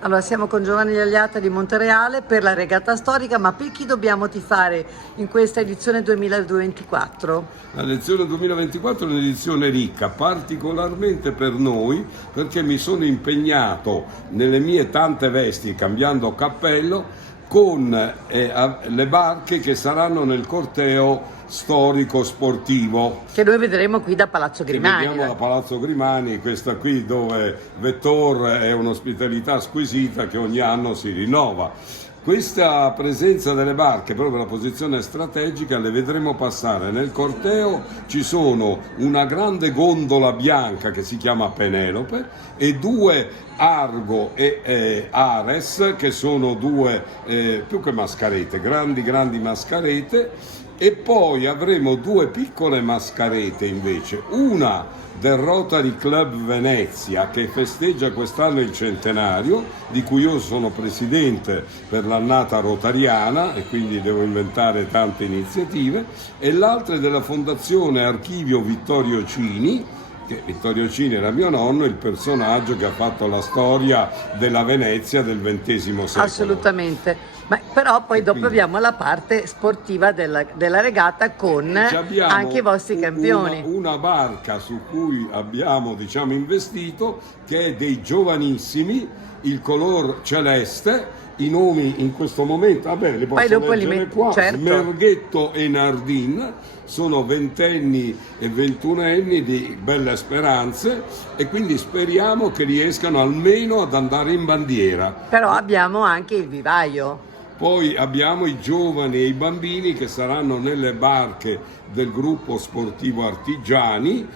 Allora, siamo con Giovanni Gagliata di Montereale per la regata storica, ma per chi dobbiamo tifare in questa edizione 2024? La lezione 2024 è un'edizione ricca, particolarmente per noi, perché mi sono impegnato nelle mie tante vesti, cambiando cappello, con le barche che saranno nel corteo storico sportivo. Che noi vedremo qui da Palazzo Che Grimani. vediamo da Palazzo Grimani, questa qui dove Vettor è un'ospitalità squisita che ogni anno si rinnova. Questa presenza delle barche, proprio la posizione strategica, le vedremo passare. Nel corteo ci sono una grande gondola bianca che si chiama Penelope e due Argo e Ares, che sono due più che mascarete, grandi mascarete. E poi avremo due piccole mascarete invece, una del Rotary Club Venezia che festeggia quest'anno il centenario, di cui io sono presidente per l'annata rotariana e quindi devo inventare tante iniziative, e l'altra è della Fondazione Archivio Vittorio Cini, che Vittorio Cini era mio nonno, il personaggio che ha fatto la storia della Venezia del XX secolo. Assolutamente. Ma però poi dopo abbiamo la parte sportiva della regata con anche i vostri campioni. Una barca su cui abbiamo investito, che è dei giovanissimi, il color celeste, i nomi in questo momento, li posso leggere qua, certo. Smerghetto e Nardin, sono ventenni e ventunenni di belle speranze e quindi speriamo che riescano almeno ad andare in bandiera. Però abbiamo anche il vivaio. Poi abbiamo i giovani e i bambini che saranno nelle barche del gruppo sportivo Artigiani,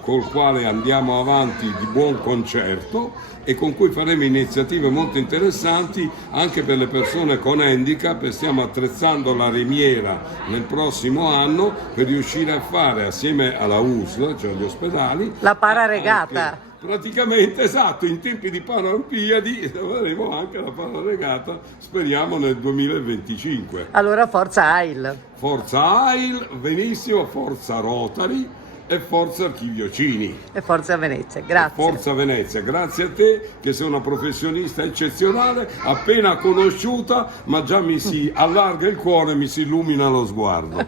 col quale andiamo avanti di buon concerto e con cui faremo iniziative molto interessanti anche per le persone con handicap, e stiamo attrezzando la remiera nel prossimo anno per riuscire a fare assieme alla USL, cioè agli ospedali, la pararegata. Praticamente, esatto, in tempi di Paralimpiadi avremo anche la pararegata, speriamo nel 2025. Allora forza AIL. Forza AIL, benissimo, forza Rotary e forza Archivio Cini. E forza Venezia, grazie. Forza Venezia, grazie a te che sei una professionista eccezionale, appena conosciuta, ma già mi si allarga il cuore, mi si illumina lo sguardo.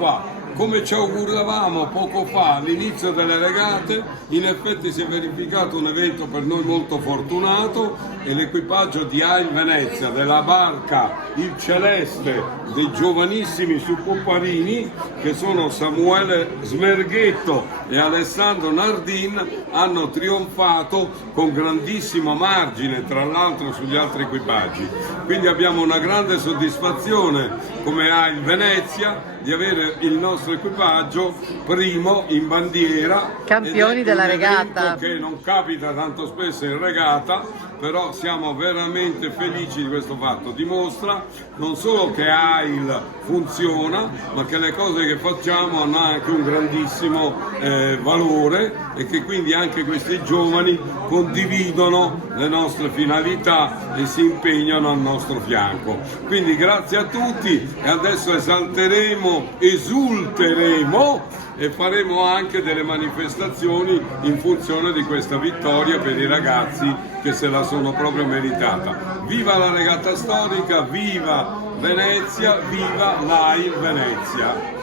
qua. Come ci auguravamo poco fa all'inizio delle regate, in effetti si è verificato un evento per noi molto fortunato e l'equipaggio di AIL Venezia della barca Il Celeste dei giovanissimi Succoparini, che sono Samuele Smerghetto e Alessandro Nardin, hanno trionfato con grandissimo margine tra l'altro sugli altri equipaggi. Quindi abbiamo una grande soddisfazione come AIL Venezia di avere il nostro equipaggio primo in bandiera, campioni della regata, che non capita tanto spesso in regata, però siamo veramente felici di questo fatto. Dimostra non solo che AIL funziona, ma che le cose che facciamo hanno anche un grandissimo valore e che quindi anche questi giovani condividono le nostre finalità e si impegnano al nostro fianco. Quindi grazie a tutti e adesso esulteremo e faremo anche delle manifestazioni in funzione di questa vittoria per i ragazzi che se la sono proprio meritata. Viva la regata storica, viva Venezia, viva l'AIL Venezia!